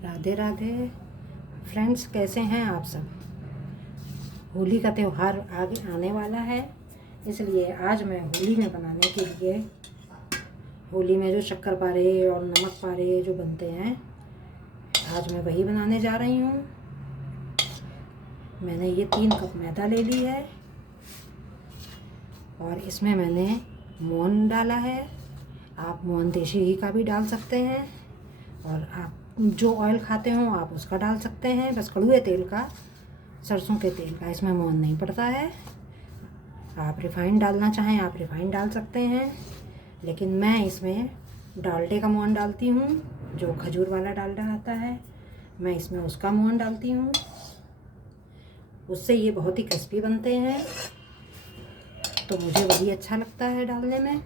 Radhe Radhe friends, कैसे हैं आप सब। होली का त्यौहार आगे आने वाला है, इसलिए आज मैं होली में बनाने के लिए होली में जो शक्करपारे और नमक पारे जो बनते हैं, आज मैं वही बनाने जा रही हूँ। मैंने ये 3 कप मैदा ले ली है और इसमें मैंने मोहन डाला है। आप मोहन देशी घी का भी डाल सकते हैं और आप जो ऑयल खाते हो आप उसका डाल सकते हैं। बस कड़ुए तेल का, सरसों के तेल का इसमें मोहन नहीं पड़ता है। आप रिफ़ाइंड डालना चाहें आप रिफ़ाइंड डाल सकते हैं, लेकिन मैं इसमें डालडे का मोहन डालती हूँ। जो खजूर वाला डालडा आता है, मैं इसमें उसका मोहन डालती हूँ। उससे ये बहुत ही क्रिस्पी बनते हैं, तो मुझे वही अच्छा लगता है डालने में।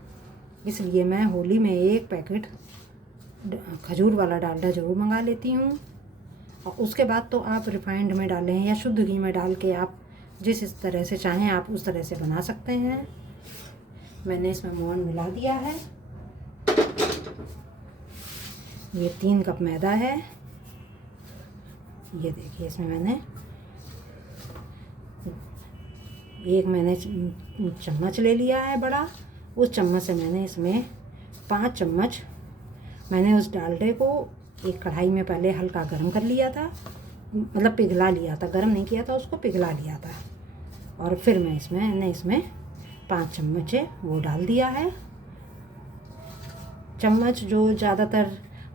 इसलिए मैं होली में 1 पैकेट खजूर वाला डालडा ज़रूर मंगा लेती हूँ। और उसके बाद तो आप रिफ़ाइंड में डालें या शुद्ध घी में डाल के आप जिस तरह से चाहें आप उस तरह से बना सकते हैं। मैंने इसमें मोहन मिला दिया है। ये 3 कप मैदा है। ये देखिए, इसमें मैंने चम्मच ले लिया है बड़ा। उस चम्मच से मैंने इसमें 5 चम्मच मैंने उस डालडे को एक कढ़ाई में पहले हल्का गर्म कर लिया था, मतलब पिघला लिया था, गर्म नहीं किया था, उसको पिघला लिया था। और फिर मैंने इसमें 5 चम्मच वो डाल दिया है। चम्मच जो ज़्यादातर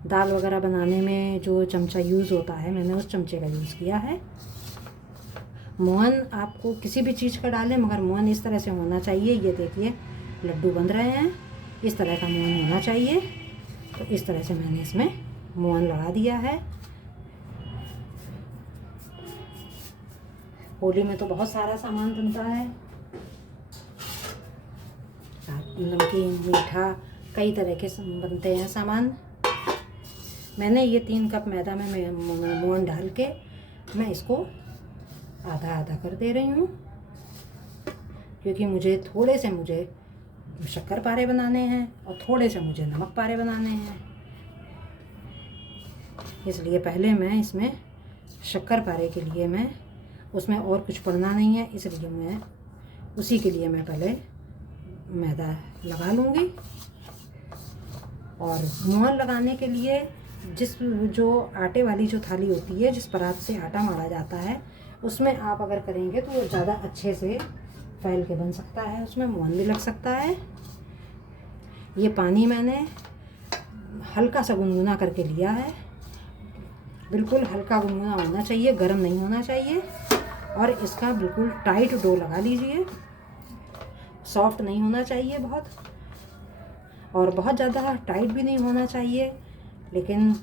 दाल वगैरह बनाने में जो चमचा यूज़ होता है, मैंने उस चमचे का यूज़ किया है। मोहन आपको किसी भी चीज़ का डालें, मगर मोहन इस तरह से होना चाहिए। ये देखिए लड्डू बन रहे हैं, इस तरह का मोहन होना चाहिए। तो इस तरह से मैंने इसमें मोहन लगा दिया है। होली में तो बहुत सारा सामान बनता है, नमकीन मीठा कई तरह के बनते हैं सामान। मैंने ये 3 कप मैदा में मोहन डाल के मैं इसको आधा आधा कर दे रही हूँ, क्योंकि मुझे शक्कर पारे बनाने हैं और थोड़े से मुझे नमक पारे बनाने हैं। इसलिए पहले मैं इसमें शक्कर पारे के लिए मैं उसमें और कुछ पड़ना नहीं है, इसलिए मैं उसी के लिए मैं पहले मैदा लगा लूँगी। और मोहन लगाने के लिए जो आटे वाली जो थाली होती है, जिस परात से आटा मारा जाता है, उसमें आप अगर करेंगे तो वो ज़्यादा अच्छे से फैल के बन सकता है, उसमें मोहन भी लग सकता है। ये पानी मैंने हल्का सा गुनगुना करके लिया है। बिल्कुल हल्का गुनगुना होना चाहिए, गर्म नहीं होना चाहिए। और इसका बिल्कुल टाइट डो लगा लीजिए। सॉफ्ट नहीं होना चाहिए बहुत, और बहुत ज़्यादा टाइट भी नहीं होना चाहिए। लेकिन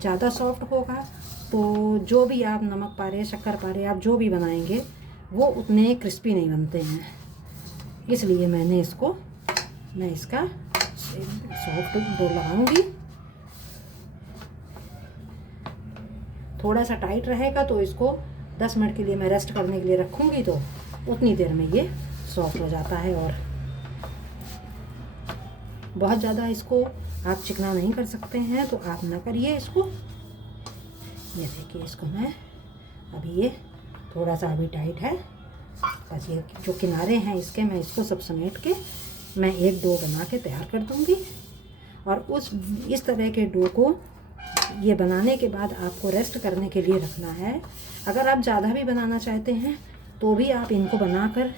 ज़्यादा सॉफ्ट होगा तो जो भी आप नमक पारे, शक्कर पारे आप जो भी बनाएंगे वो उतने क्रिस्पी नहीं बनते हैं। इसलिए मैं इसका सॉफ्ट डो लगाऊंगी। थोड़ा सा टाइट रहेगा तो इसको 10 मिनट के लिए मैं रेस्ट करने के लिए रखूंगी, तो उतनी देर में ये सॉफ्ट हो जाता है। और बहुत ज़्यादा इसको आप चिकना नहीं कर सकते हैं, तो आप ना करिए इसको। ये देखिए, इसको मैं अभी ये थोड़ा सा अभी टाइट है, बस ये जो किनारे हैं इसके मैं इसको सब समेट के मैं एक डो बना के तैयार कर दूँगी। और इस तरह के डो को ये बनाने के बाद आपको रेस्ट करने के लिए रखना है। अगर आप ज़्यादा भी बनाना चाहते हैं तो भी आप इनको बनाकर,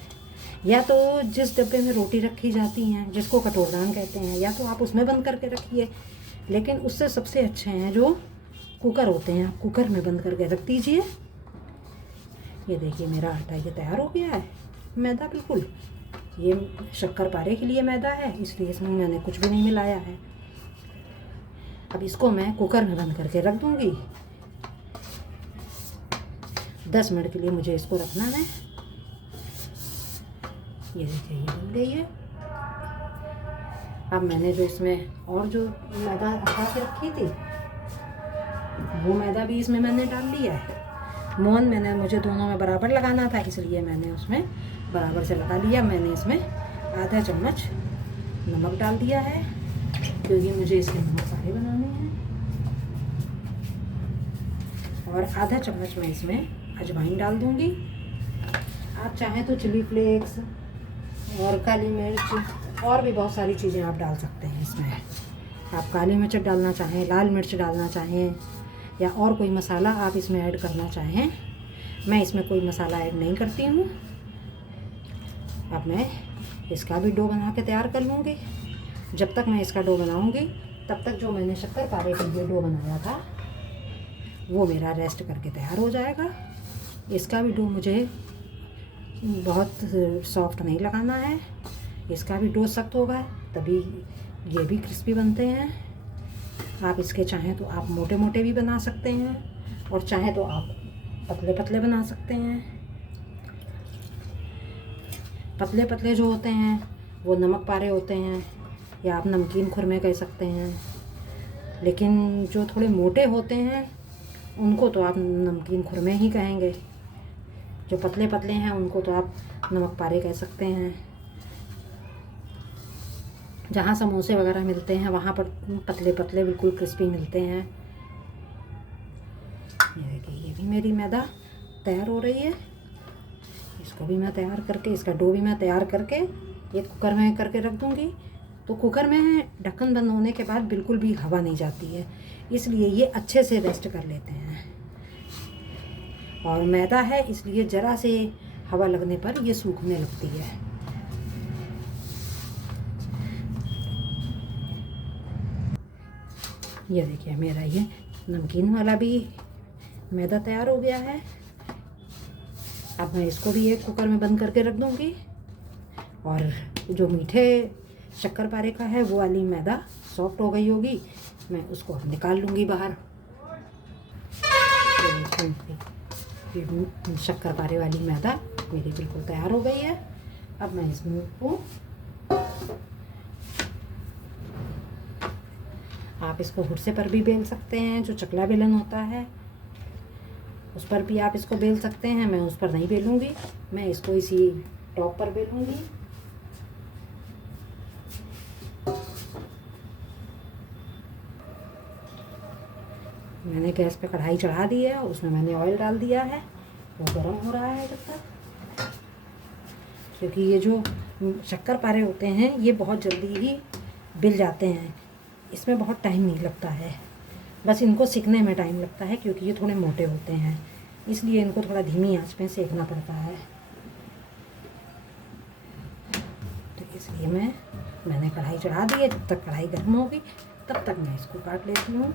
या तो जिस डब्बे में रोटी रखी जाती हैं जिसको कटोरदान कहते हैं, या तो आप उसमें बंद करके रखिए। लेकिन उससे सबसे अच्छे हैं जो कुकर होते हैं, आप कुकर में बंद करके रख दीजिए। ये देखिए मेरा आटा ये तैयार हो गया है। मैदा बिल्कुल, ये शक्कर पारे के लिए मैदा है, इसलिए इसमें मैंने कुछ भी नहीं मिलाया है। अब इसको मैं कुकर में बंद करके रख दूँगी। 10 मिनट के लिए मुझे इसको रखना है। ये देखिए ये बन गई है। अब मैंने जो इसमें और जो मैदा हटा के रखी थी, वो मैदा भी इसमें मैंने डाल लिया है। मोहन मुझे दोनों में बराबर लगाना था, इसलिए मैंने उसमें बराबर से लगा लिया। मैंने इसमें आधा चम्मच नमक डाल दिया है, क्योंकि मुझे इसके नमक सारे बनाने हैं। और आधा चम्मच मैं इसमें अजवाइन डाल दूँगी। आप चाहें तो चिली फ्लेक्स और काली मिर्च और भी बहुत सारी चीज़ें आप डाल सकते हैं इसमें। आप काली मिर्च डालना चाहें, लाल मिर्च डालना चाहें या और कोई मसाला आप इसमें ऐड करना चाहें। मैं इसमें कोई मसाला ऐड नहीं करती हूँ। अब मैं इसका भी डो बना के तैयार कर लूँगी। जब तक मैं इसका डो बनाऊँगी तब तक जो मैंने शक्करपारे के लिए डो बनाया था वो मेरा रेस्ट करके तैयार हो जाएगा। इसका भी डो मुझे बहुत सॉफ्ट नहीं लगाना है, इसका भी डो सख्त होगा तभी ये भी क्रिस्पी बनते हैं। आप इसके चाहें तो आप मोटे मोटे भी बना सकते हैं और चाहें तो आप पतले पतले बना सकते हैं। पतले पतले जो होते हैं वो नमक पारे होते हैं या आप नमकीन खुरमे कह सकते हैं, लेकिन जो थोड़े मोटे होते हैं उनको तो आप नमकीन खुरमे ही कहेंगे। जो पतले पतले हैं उनको तो आप नमक पारे कह सकते हैं। जहाँ समोसे वगैरह मिलते हैं वहाँ पर पतले पतले बिल्कुल क्रिस्पी मिलते हैं। ये देखिए, ये भी मेरी मैदा तैयार हो रही है। इसको भी मैं तैयार करके, इसका डो भी मैं तैयार करके ये कुकर में करके रख दूँगी। तो कुकर में ढक्कन बंद होने के बाद बिल्कुल भी हवा नहीं जाती है, इसलिए ये अच्छे से रेस्ट कर लेते हैं। और मैदा है इसलिए ज़रा से हवा लगने पर ये सूखने लगती है। ये देखिए, मेरा ये नमकीन वाला भी मैदा तैयार हो गया है। अब मैं इसको भी एक कुकर में बंद करके रख दूँगी और जो मीठे शक्करपारे का है वो वाली मैदा सॉफ्ट हो गई होगी, मैं उसको अब निकाल लूँगी बाहर। शक्करपारे वाली मैदा मेरी बिल्कुल तैयार हो गई है। अब मैं इसमें को आप इसको हुरसे पर भी बेल सकते हैं, जो चकला बेलन होता है उस पर भी आप इसको बेल सकते हैं। मैं उस पर नहीं बेलूँगी, मैं इसको इसी टॉप पर बेलूँगी। मैंने गैस पे कढ़ाई चढ़ा दी है और उसमें मैंने ऑयल डाल दिया है, वो गर्म हो रहा है जब तक। क्योंकि ये जो शक्करपारे होते हैं ये बहुत जल्दी ही बिल जाते हैं, इसमें बहुत टाइम नहीं लगता है, बस इनको सिकने में टाइम लगता है क्योंकि ये थोड़े मोटे होते हैं, इसलिए इनको थोड़ा धीमी आंच में सेकना पड़ता है। तो इसलिए मैंने कढ़ाई चढ़ा दी है। जब तक कढ़ाई गर्म होगी तब तक मैं इसको काट लेती हूँ।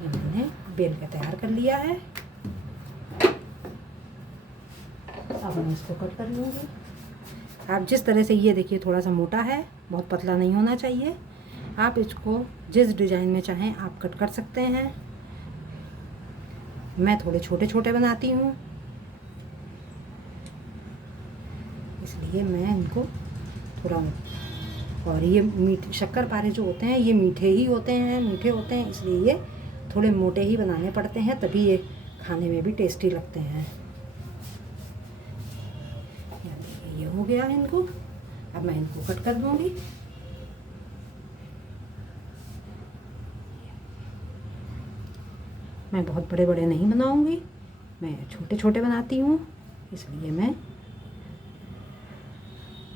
ये मैंने बेल के तैयार कर लिया है। अब मैं इसको कट कर लूँगी। आप जिस तरह से, ये देखिए थोड़ा सा मोटा है, बहुत पतला नहीं होना चाहिए। आप इसको जिस डिज़ाइन में चाहें आप कट कर सकते हैं। मैं थोड़े छोटे छोटे बनाती हूँ, इसलिए मैं इनको थोड़ा, और ये शक्करपारे जो होते हैं ये मीठे होते हैं, इसलिए ये थोड़े मोटे ही बनाने पड़ते हैं, तभी ये खाने में भी टेस्टी लगते हैं। ये हो गया है इनको। अब मैं इनको कट कर दूंगी। मैं बहुत बड़े बड़े नहीं बनाऊंगी, मैं छोटे छोटे बनाती हूँ, इसलिए मैं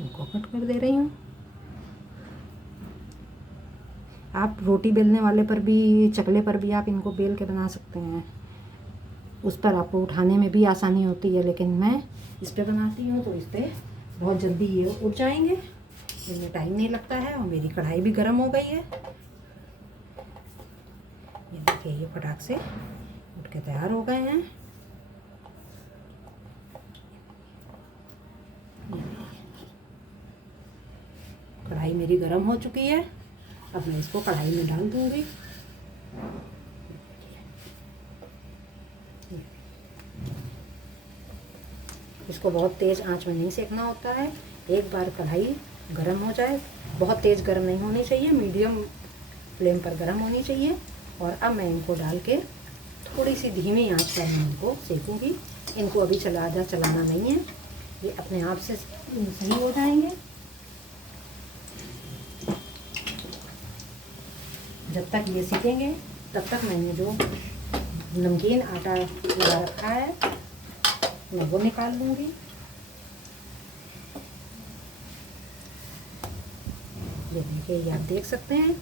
इनको कट कर दे रही हूँ। आप रोटी बेलने वाले पर भी, चकले पर भी आप इनको बेल के बना सकते हैं, उस पर आपको उठाने में भी आसानी होती है, लेकिन मैं इस पे बनाती हूँ तो इस पर बहुत जल्दी ये उठ जाएंगे, इनमें टाइम नहीं लगता है और मेरी कढ़ाई भी गर्म हो गई है। ये देखिए, ये फटाक से उठ के तैयार हो गए हैं। कढ़ाई मेरी गर्म हो चुकी है। अब मैं इसको कढ़ाई में डाल दूंगी। इसको बहुत तेज़ आंच में नहीं सेकना होता है। एक बार कढ़ाई गर्म हो जाए, बहुत तेज़ गर्म नहीं होनी चाहिए, मीडियम फ्लेम पर गर्म होनी चाहिए। और अब मैं इनको डाल के थोड़ी सी धीमी आंच पर मैं इनको सेकूँगी। इनको अभी चलाना नहीं है, ये अपने आप से सही हो जाएंगे। तक ये सीखेंगे तब तक मैंने जो नमकीन आटा लगा रखा है मैं वो निकाल लूँगी। ये देखिए, ये आप देख सकते हैं।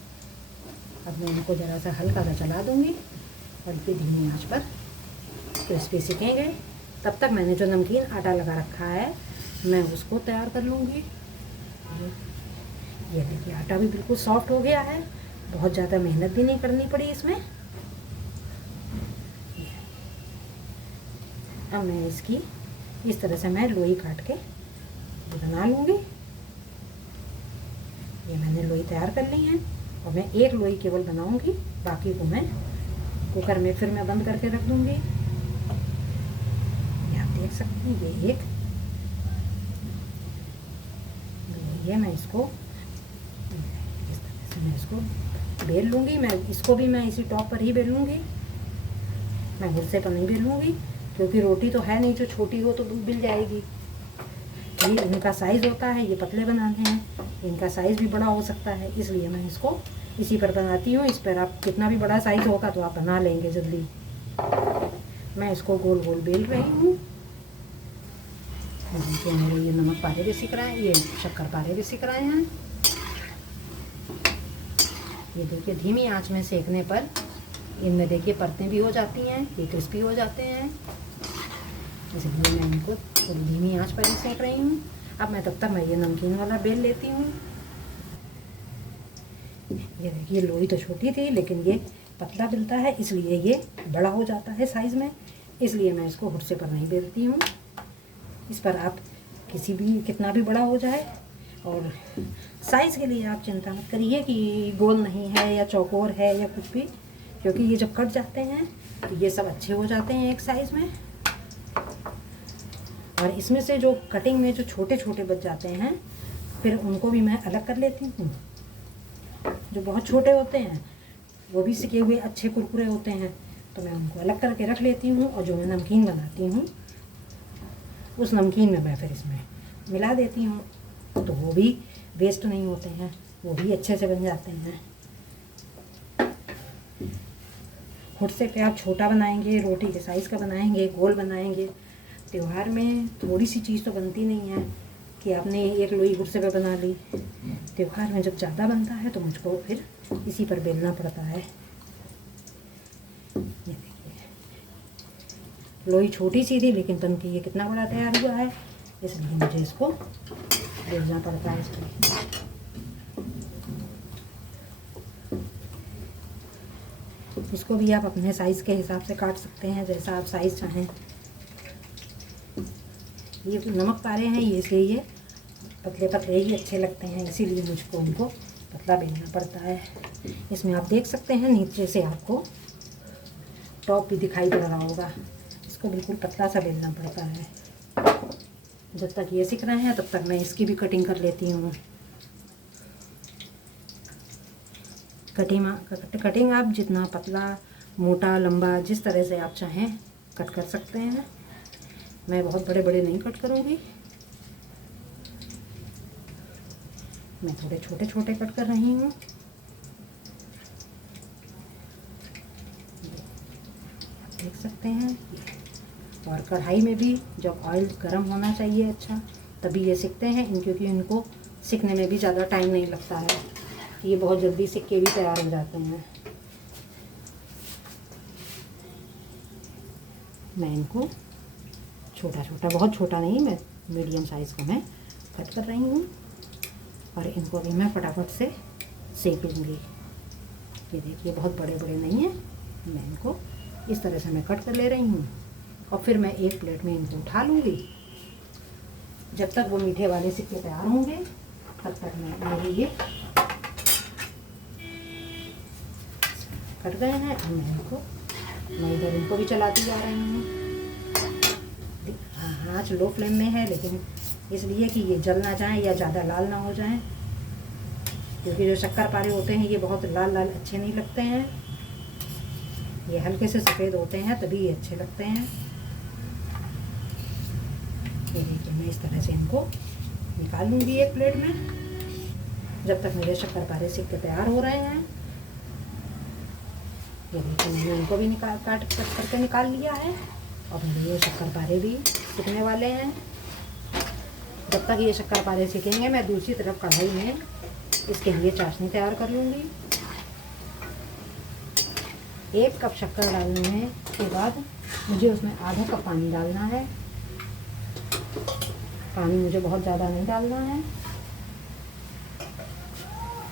अब मैं इनको ज़रा सा हल्का सा चला दूँगी, हल्की धीमी आंच पर क्रिस्पी सीखेंगे। तब तक मैंने जो नमकीन आटा लगा रखा है मैं उसको तैयार कर लूँगी। ये देखिए, आटा भी बिल्कुल सॉफ्ट हो गया है, बहुत ज़्यादा मेहनत भी नहीं करनी पड़ी इसमें। अब मैं इसकी इस तरह से मैं लोई काट के बना लूँगी। ये मैंने लोई तैयार कर ली है और मैं एक लोई केवल बनाऊँगी, बाकी को मैं कुकर में फिर मैं बंद करके रख दूँगी। ये आप देख सकते हैं, ये एक ये मैं इसको इस तरह से मैं इसको बेल लूँगी। मैं इसको भी मैं इसी टॉप पर ही बेलूँगी, मैं गुस्से पर नहीं बेलूँगी, क्योंकि रोटी तो है नहीं जो छोटी हो तो बिल जाएगी। ये इनका साइज़ होता है, ये पतले बनाने हैं, इनका साइज़ भी बड़ा हो सकता है, इसलिए मैं इसको इसी पर बनाती हूँ। इस पर आप कितना भी बड़ा साइज़ होगा तो आप बना लेंगे जल्दी। मैं इसको गोल गोल बेल रही हूँ। देखिए, मेरे ये नमक पारे भी सीख रहे हैं, ये शक्कर पारे भी सीख रहे हैं। ये देखिए, धीमी आंच में सेकने पर इनमें देखिए परतें भी हो जाती हैं, ये क्रिस्पी हो जाते हैं, इसलिए मैं इनको थोड़ी धीमी आंच पर ही सेक रही हूँ। अब मैं तब तक मैं ये नमकीन वाला बेल लेती हूँ। ये देखिए, लोई तो छोटी थी लेकिन ये पतला बिलता है, इसलिए ये बड़ा हो जाता है साइज़ में, इसलिए मैं इसको हुर्से पर नहीं बेलती हूँ। इस पर आप किसी भी कितना भी बड़ा हो जाए, और साइज़ के लिए आप चिंता मत करिए कि गोल नहीं है या चौकोर है या कुछ भी, क्योंकि ये जब कट जाते हैं तो ये सब अच्छे हो जाते हैं एक साइज़ में। और इसमें से जो कटिंग में जो छोटे छोटे बच जाते हैं फिर उनको भी मैं अलग कर लेती हूँ। जो बहुत छोटे होते हैं वो भी सिके हुए अच्छे कुरकुरे होते हैं, तो मैं उनको अलग करके रख लेती हूँ। और जो मैं नमकीन बनाती हूँ उस नमकीन में मैं फिर इसमें मिला देती हूँ, तो वो भी वेस्ट नहीं होते हैं, वो भी अच्छे से बन जाते हैं। हुर्से पे आप छोटा बनाएंगे, रोटी के साइज़ का बनाएंगे, गोल बनाएंगे, त्यौहार में थोड़ी सी चीज़ तो बनती नहीं है कि आपने एक लोई हुर्से पे बना ली। त्यौहार में जब ज़्यादा बनता है तो मुझको फिर इसी पर बेलना पड़ता है। ये देखिए, लोई छोटी सी थी लेकिन बन के ये कितना बड़ा तैयार हुआ है, इसलिए मुझे इसको बेलना पड़ता है। इसको भी आप अपने साइज़ के हिसाब से काट सकते हैं, जैसा आप साइज़ चाहें। ये नमक पारे हैं, ये इसलिए ये पतले पतले ही अच्छे लगते हैं, इसीलिए मुझको उनको पतला बेलना पड़ता है। इसमें आप देख सकते हैं नीचे से आपको टॉप भी दिखाई पड़ रहा होगा, इसको बिल्कुल पतला सा बेलना पड़ता है। जब तक ये सीख रहे हैं तब तक मैं इसकी भी कटिंग कर लेती हूँ। कटिंग आप जितना पतला, मोटा, लंबा जिस तरह से आप चाहें कट कर सकते हैं। मैं बहुत बड़े बड़े नहीं कट करूँगी, मैं थोड़े छोटे छोटे कट कर रही हूँ। देख सकते हैं। और कढ़ाई में भी जब ऑयल गर्म होना चाहिए अच्छा, तभी ये सिकते हैं क्योंकि इनको सिकने में भी ज़्यादा टाइम नहीं लगता है, ये बहुत जल्दी सिक के भी तैयार हो जाते हैं। मैं इनको छोटा छोटा, बहुत छोटा नहीं, मैं मीडियम साइज़ का मैं कट कर रही हूँ और इनको भी मैं फटाफट से सेक लूँगी। ये देखिए, बहुत बड़े बड़े नहीं हैं, मैं इनको इस तरह से मैं कट कर ले रही हूँ और फिर मैं एक प्लेट में इनको उठा लूँगी। जब तक वो मीठे वाले सिक्के तैयार होंगे तब तक मेरे ये कट गए हैं। अब मैं इधर इनको भी चलाती जा रही हूँ। आँच लो फ्लेम में है, लेकिन इसलिए कि ये जल ना जाए या ज़्यादा लाल ना हो जाए, क्योंकि जो शक्कर पारे होते हैं ये बहुत लाल लाल अच्छे नहीं लगते हैं, ये हल्के से सफ़ेद होते हैं तभी ये अच्छे लगते हैं। ये देखिए, मैं इस तरह से इनको निकाल लूँगी एक प्लेट में, जब तक मेरे शक्कर पारे सिक्के तैयार हो रहे हैं। ये देखिए मैंने इनको भी कट करके निकाल लिया है। और मेरे ये शक्करपारे भी सिकने वाले हैं। जब तक ये शक्करपारे सिकेंगे मैं दूसरी तरफ कढ़ाई में इसके लिए चाशनी तैयार कर लूँगी। 1 कप शक्कर डालने के बाद मुझे उसमें आधा कप पानी डालना है। पानी मुझे बहुत ज़्यादा नहीं डालना है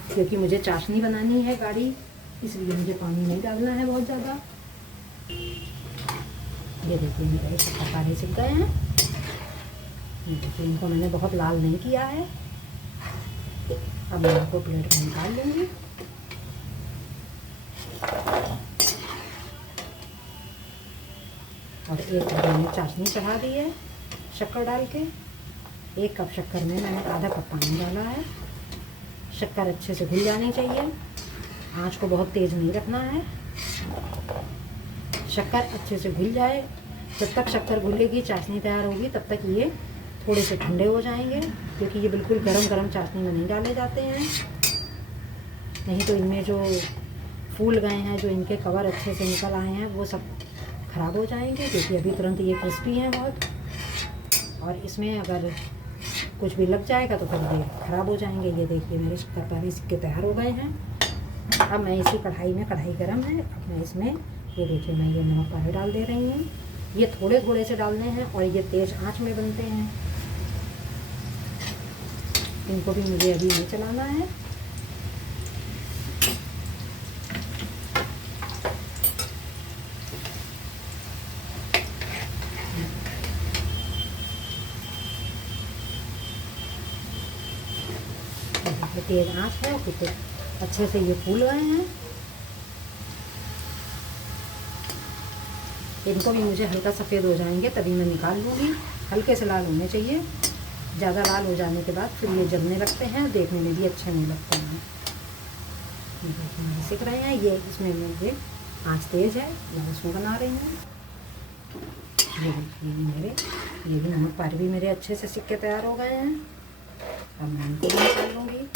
क्योंकि मुझे चाशनी बनानी है गाढ़ी, इसलिए मुझे पानी नहीं डालना है बहुत ज़्यादा। ये देखिए मेरे शक्करपारे सिक गए हैं। ये देखिए इनको मैंने बहुत लाल नहीं किया है। अब मैं इनको प्लेट में निकाल लूँगी। और एक मैंने चाशनी चढ़ा दी है शक्कर डाल के। 1 कप शक्कर में मैंने आधा कप पानी डाला है। शक्कर अच्छे से घुल जानी चाहिए। आँच को बहुत तेज़ नहीं रखना है। शक्कर अच्छे से घुल जाए, जब तक शक्कर घुलेगी चाशनी तैयार होगी तब तक ये थोड़े से ठंडे हो जाएंगे, क्योंकि ये बिल्कुल गरम गरम चाशनी में नहीं डाले जाते हैं। नहीं तो इनमें जो फूल गए हैं, जो इनके कवर अच्छे से निकल आए हैं, वो सब ख़राब हो जाएंगे, क्योंकि अभी तुरंत ये क्रिस्पी हैं बहुत। और इसमें अगर कुछ भी लग जाएगा तो फिर ये ख़राब हो जाएंगे। ये देखिए मेरे शक्करपारे सिक्के तैयार हो गए हैं। अब मैं इसी कढ़ाई में, कढ़ाई गरम है, अब मैं इसमें ये देखिए मैं ये नमक पारे डाल दे रही हूँ। ये थोड़े थोड़े से डालने हैं और ये तेज़ आंच में बनते हैं। इनको भी मुझे अभी नहीं चलाना है। तेज़ आंच है, कुछ अच्छे से ये फूल गए हैं। इनको भी मुझे हल्का सफ़ेद हो जाएंगे तभी मैं निकाल लूँगी। हल्के से लाल होने चाहिए। ज़्यादा लाल हो जाने के बाद फिर ये जलने लगते हैं, देखने में भी अच्छे नहीं लगते हैं। सिक रहे हैं ये, इसमें मुझे आँच तेज़ है, मैं उसमें बना रही हूँ। ये देखिए मेरे, ये भी नमक पारे भी मेरे अच्छे से सिक्के तैयार हो गए हैं। अब मैं इनको भी निकाल लूँगी।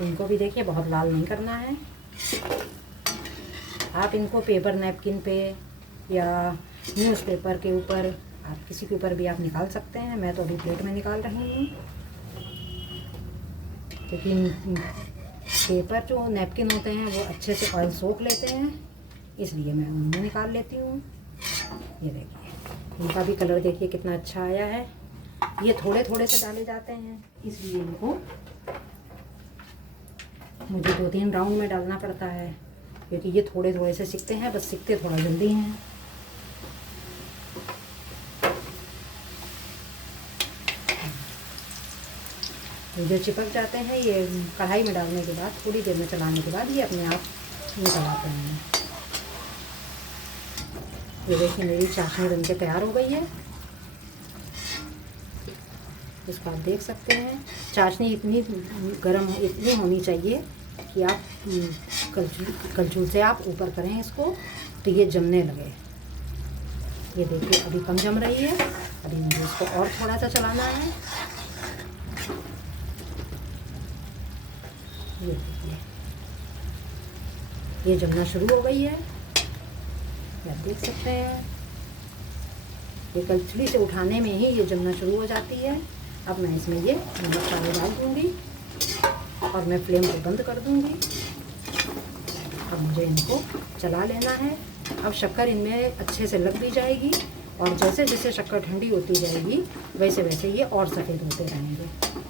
इनको भी देखिए बहुत लाल नहीं करना है। आप इनको पेपर नैपकिन पे या न्यूज़पेपर के ऊपर, आप किसी के ऊपर भी आप निकाल सकते हैं। मैं तो अभी प्लेट में निकाल रही हूँ, क्योंकि पेपर जो नैपकिन होते हैं वो अच्छे से ऑयल सोख लेते हैं, इसलिए मैं उनमें निकाल लेती हूँ। ये देखिए इनका भी कलर देखिए कितना अच्छा आया है। ये थोड़े थोड़े से डाले जाते हैं, इसलिए इनको मुझे 2-3 राउंड में डालना पड़ता है, क्योंकि ये थोड़े थोड़े से सिकते हैं, बस सिकते थोड़ा जल्दी हैं। जो चिपक जाते हैं ये कढ़ाई में डालने के बाद, थोड़ी देर में चलाने के बाद ये अपने आप निकल आते हैं। ये देखिए मेरी चाशनी बन के तैयार हो गई है। इसको आप देख सकते हैं। चाशनी इतनी गर्म, इतनी होनी चाहिए कि आप कलछुल से आप ऊपर करें इसको तो ये जमने लगे। ये देखिए अभी कम जम रही है, अभी मुझे इसको और थोड़ा सा चलाना है। ये देखिए ये जमना शुरू हो गई है, आप देख सकते हैं। ये कलछुली से उठाने में ही ये जमना शुरू हो जाती है। अब मैं इसमें ये नमक पानी डाल दूँगी और मैं फ्लेम को बंद कर दूँगी। अब मुझे इनको चला लेना है। अब शक्कर इनमें अच्छे से लग भी जाएगी, और जैसे जैसे शक्कर ठंडी होती जाएगी वैसे वैसे ये और सफ़ेद होते रहेंगे।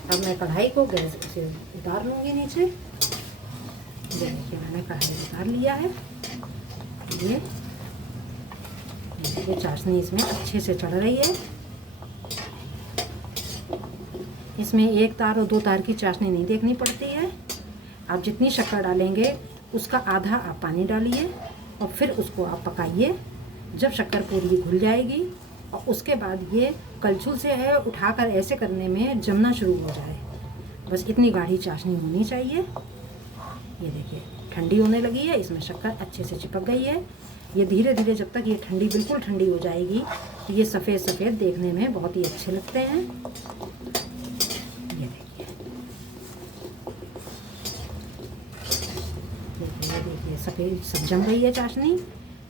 अब मैं कढ़ाई को गैस से उतार लूँगी नीचे। देखिए मैंने कढ़ाई उतार लिया है। ये चाशनी इसमें अच्छे से चढ़ रही है। इसमें 1 तार और 2 तार की चाशनी नहीं देखनी पड़ती है। आप जितनी शक्कर डालेंगे उसका आधा आप पानी डालिए और फिर उसको आप पकाइए। जब शक्कर पूरी घुल जाएगी और उसके बाद ये कलछुल से है उठाकर ऐसे करने में जमना शुरू हो जाए, बस इतनी गाढ़ी चाशनी होनी चाहिए। ये देखिए ठंडी होने लगी है, इसमें शक्कर अच्छे से चिपक गई है। ये धीरे धीरे जब तक ये ठंडी, बिल्कुल ठंडी हो जाएगी तो ये सफ़ेद सफ़ेद देखने में बहुत ही अच्छे लगते हैं। ये देखिए सफ़ेद सब जम गई है चाशनी।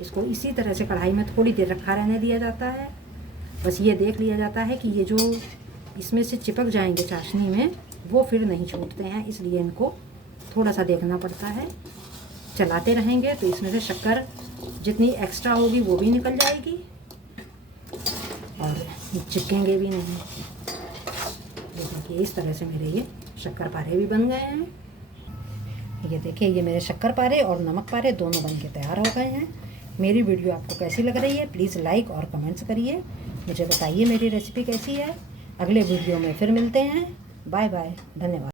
इसको इसी तरह से कढ़ाई में थोड़ी देर रखा रहने दिया जाता है। बस ये देख लिया जाता है कि ये जो इसमें से चिपक जाएंगे चाशनी में वो फिर नहीं छूटते हैं, इसलिए इनको थोड़ा सा देखना पड़ता है। चलाते रहेंगे तो इसमें से शक्कर जितनी एक्स्ट्रा होगी वो भी निकल जाएगी और चिपकेंगे भी नहीं। ये देखिए इस तरह से मेरे ये शक्कर पारे भी बन गए हैं। ये देखिए ये मेरे शक्कर पारे और नमक पारे दोनों बन के तैयार हो गए हैं। मेरी वीडियो आपको कैसी लग रही है प्लीज़ लाइक और कमेंट्स करिए, मुझे बताइए मेरी रेसिपी कैसी है। अगले वीडियो में फिर मिलते हैं। बाय बाय, धन्यवाद।